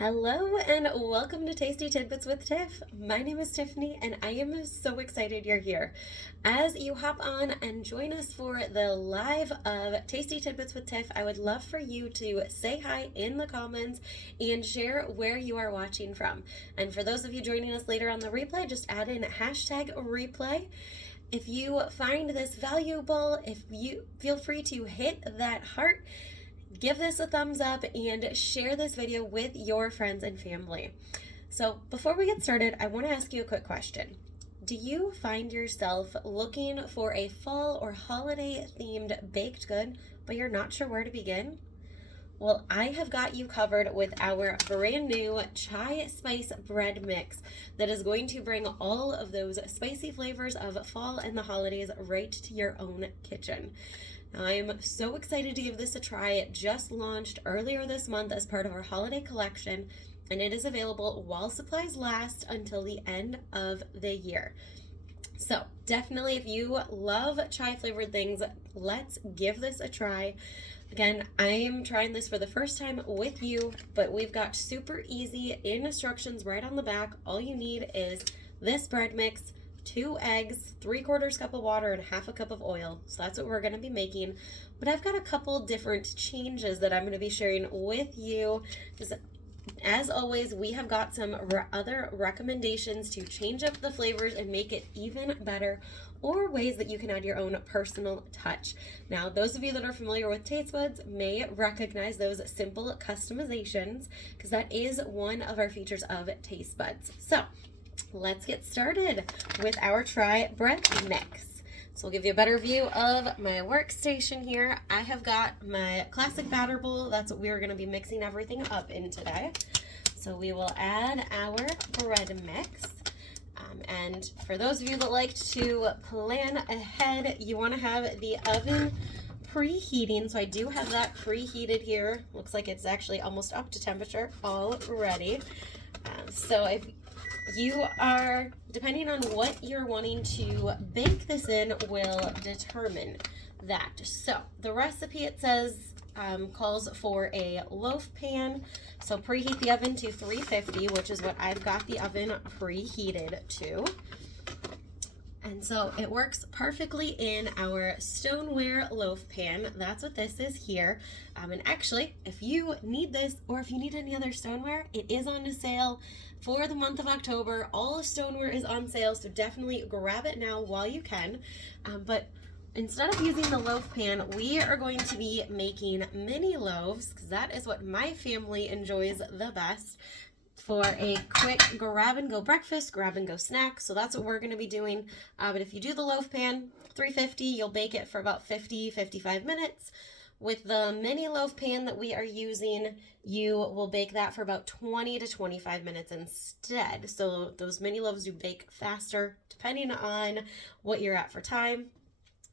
Hello and welcome to Tasty Tidbits with Tiff. My name is Tiffany and I am so excited you're here. As you hop on and join us for the live of Tasty Tidbits with Tiff, I would love for you to say hi in the comments and share where you are watching from. And for those of you joining us later on the replay, just add in hashtag replay. If you find this valuable, if you feel free to hit that heart, give this a thumbs up and share this video with your friends and family. So before we get started, I want to ask you a quick question. Do you find yourself looking for a fall or holiday themed baked good, but you're not sure where to begin? Well, I have got you covered with our brand new chai spice bread mix that is going to bring all of those spicy flavors of fall and the holidays right to your own kitchen. I'm so excited to give this a try. It just launched earlier this month as part of our holiday collection, and it is available while supplies last until the end of the year. So definitely, if you love chai flavored things, let's give this a try. Again, I am trying this for the first time with you, but we've got super easy instructions right on the back. All you need is this bread mix, 2 eggs, 3/4 cup of water, and 1/2 cup of oil. So that's what we're going to be making. But I've got a couple different changes that I'm going to be sharing with you. Just as always, we have got some other recommendations to change up the flavors and make it even better, or ways that you can add your own personal touch. Now, those of you that are familiar with taste buds may recognize those simple customizations, because that is one of our features of taste buds. So let's get started with our chai bread mix. So we'll give you a better view of my workstation here. I have got my classic batter bowl. That's what we're going to be mixing everything up in today. So we will add our bread mix. And for those of you that like to plan ahead, you want to have the oven preheating. So I do have that preheated here. Looks like it's actually almost up to temperature already. So if you are, depending on what you're wanting to bake this in, will determine that. So the recipe, it says, calls for a loaf pan. So preheat the oven to 350, which is what I've got the oven preheated to. And so it works perfectly in our stoneware loaf pan. That's what this is here. And actually, if you need this, or if you need any other stoneware, it is on sale for the month of October. All stoneware is on sale, so definitely grab it now while you can. But instead of using the loaf pan, we are going to be making mini loaves, because that is what my family enjoys the best, for a quick grab and go breakfast, grab and go snack. So that's what we're going to be doing. But if you do the loaf pan, 350, you'll bake it for about 50-55 minutes. With the mini loaf pan that we are using, you will bake that for about 20 to 25 minutes instead. So those mini loaves do bake faster depending on what you're at for time.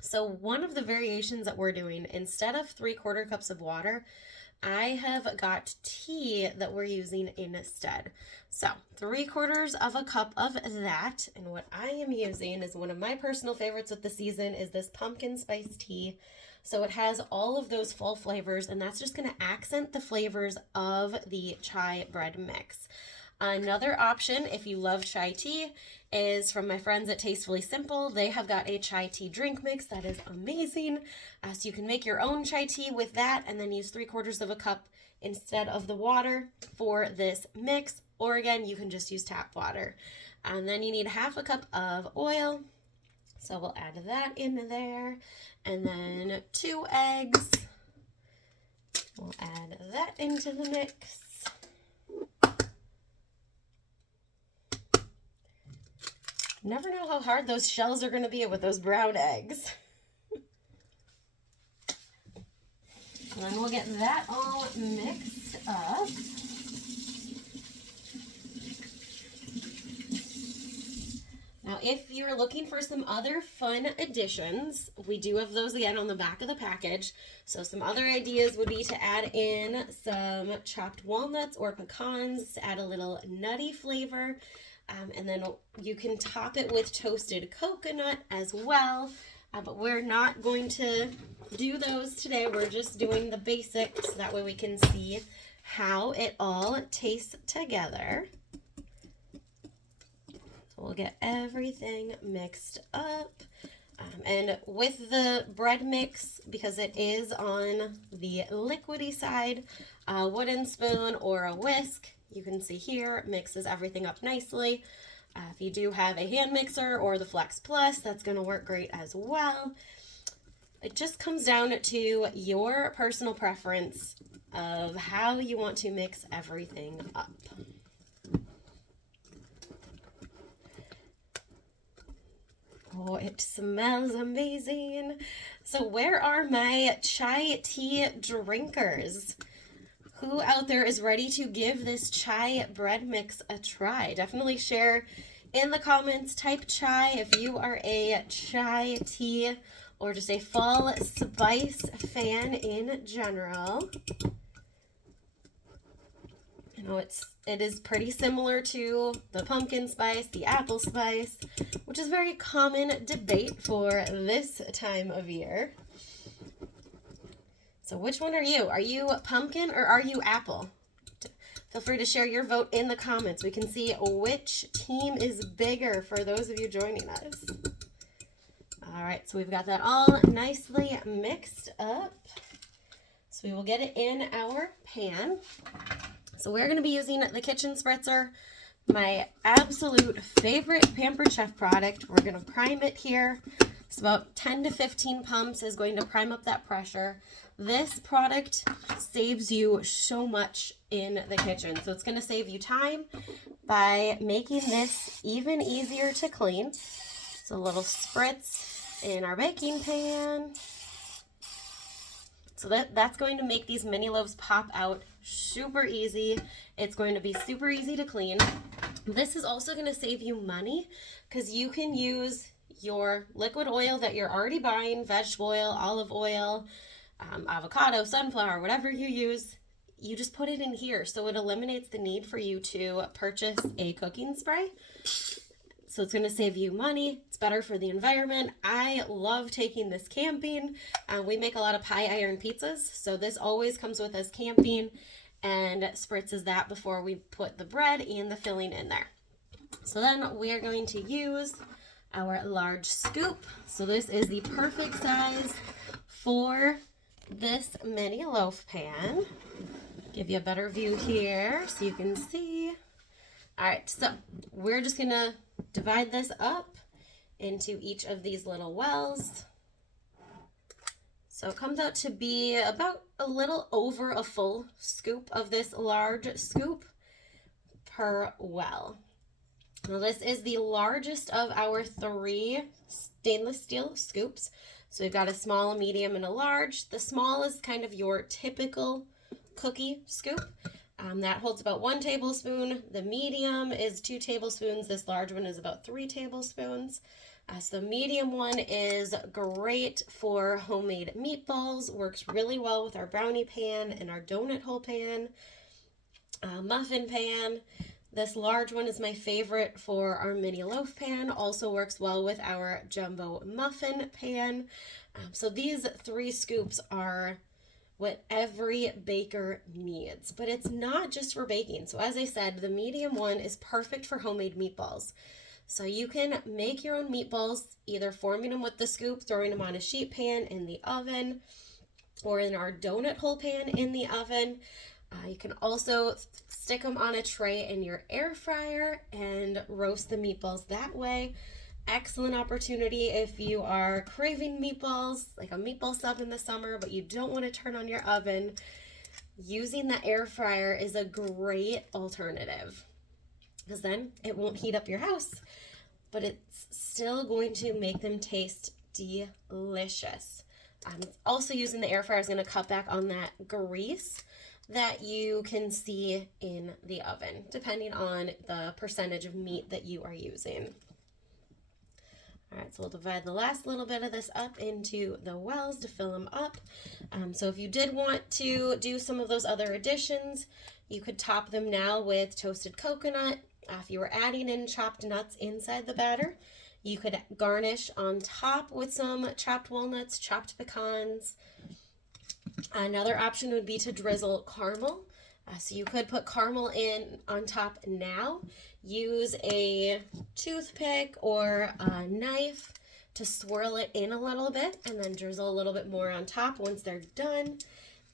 So one of the variations that we're doing, instead of 3/4 cups of water, I have got tea that we're using instead. So 3/4 cup of that, and what I am using is one of my personal favorites with the season is this pumpkin spice tea. So it has all of those fall flavors, and that's just going to accent the flavors of the chai bread mix. Another option, if you love chai tea, is from my friends at Tastefully Simple. They have got a chai tea drink mix that is amazing. So you can make your own chai tea with that and then use 3/4 cup instead of the water for this mix. Or again, you can just use tap water. And then you need 1/2 cup of oil. So we'll add that in there. And then 2 eggs. We'll add that into the mix. Never know how hard those shells are going to be with those brown eggs. And then we'll get that all mixed up. Now, if you're looking for some other fun additions, we do have those again on the back of the package. So some other ideas would be to add in some chopped walnuts or pecans to add a little nutty flavor. And then you can top it with toasted coconut as well. But we're not going to do those today. We're just doing the basics. That way we can see how it all tastes together. So we'll get everything mixed up. And with the bread mix, because it is on the liquidy side, a wooden spoon or a whisk, you can see here, mixes everything up nicely. If you do have a hand mixer or the Flex Plus, that's going to work great as well. It just comes down to your personal preference of how you want to mix everything up. Oh, it smells amazing. So where are my chai tea drinkers? Who out there is ready to give this chai bread mix a try? Definitely share in the comments. Type chai if you are a chai tea or just a fall spice fan in general. You know, it is pretty similar to the pumpkin spice, the apple spice, which is very common debate for this time of year. So which one are you? Are you pumpkin or are you apple? Feel free to share your vote in the comments. We can see which team is bigger for those of you joining us. All right, so we've got that all nicely mixed up. So we will get it in our pan. So we're going to be using the Kitchen Spritzer, my absolute favorite Pampered Chef product. We're going to prime it here. It's about 10 to 15 pumps is going to prime up that pressure. This product saves you so much in the kitchen. So it's going to save you time by making this even easier to clean. So a little spritz in our baking pan. So that's going to make these mini loaves pop out super easy. It's going to be super easy to clean. This is also going to save you money because you can use your liquid oil that you're already buying, vegetable oil, olive oil, avocado, sunflower, whatever you use. You just put it in here. So it eliminates the need for you to purchase a cooking spray. So it's going to save you money. It's better for the environment. I love taking this camping. We make a lot of pie iron pizzas. So this always comes with us camping and spritzes that before we put the bread and the filling in there. So then we are going to use our large scoop. So this is the perfect size for this mini loaf pan. Give you a better view here so you can see. All right, so we're just going to divide this up into each of these little wells. So it comes out to be about a little over a full scoop of this large scoop per well. Now this is the largest of our 3 stainless steel scoops. So we've got a small, a medium, and a large. The small is kind of your typical cookie scoop. That holds about 1 tablespoon. The medium is 2 tablespoons. This large one is about 3 tablespoons. So the medium one is great for homemade meatballs. Works really well with our brownie pan and our donut hole pan, muffin pan. This large one is my favorite for our mini loaf pan. Also works well with our jumbo muffin pan. So these 3 scoops are what every baker needs, but it's not just for baking. So as I said, the medium one is perfect for homemade meatballs. So you can make your own meatballs, either forming them with the scoop, throwing them on a sheet pan in the oven, or in our donut hole pan in the oven. You can also stick them on a tray in your air fryer and roast the meatballs that way. Excellent opportunity if you are craving meatballs, like a meatball sub in the summer, but you don't want to turn on your oven. Using the air fryer is a great alternative because then it won't heat up your house, but it's still going to make them taste delicious. Also using the air fryer is going to cut back on that grease that you can see in the oven, depending on the percentage of meat that you are using. All right, so we'll divide the last little bit of this up into the wells to fill them up. So if you did want to do some of those other additions, you could top them now with toasted coconut. If you were adding in chopped nuts inside the batter, you could garnish on top with some chopped walnuts, chopped pecans. Another option would be to drizzle caramel So you could put caramel in on top now. Use a toothpick or a knife to swirl it in a little bit and then drizzle a little bit more on top once they're done.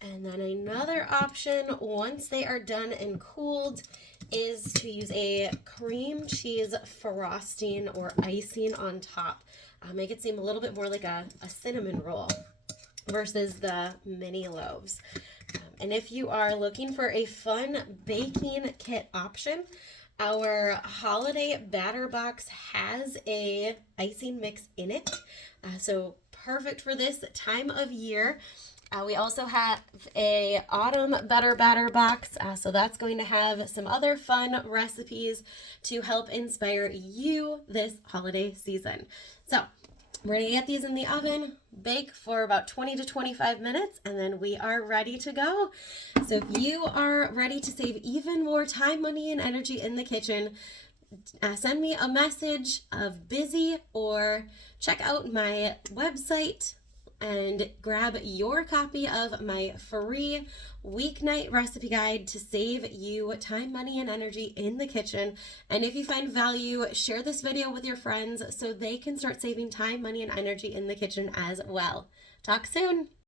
And then another option, once they are done and cooled, is to use a cream cheese frosting or icing on top. Make it seem a little bit more like a cinnamon roll versus the mini loaves. And if you are looking for a fun baking kit option, our holiday batter box has a icing mix in it. So perfect for this time of year. We also have a autumn batter box, so that's going to have some other fun recipes to help inspire you this holiday season. So we're gonna get these in the oven, bake for about 20 to 25 minutes, and then we are ready to go. So if you are ready to save even more time, money, and energy in the kitchen, send me a message of busy or check out my website and grab your copy of my free weeknight recipe guide to save you time, money, and energy in the kitchen. And if you find value, share this video with your friends so they can start saving time, money, and energy in the kitchen as well. Talk soon.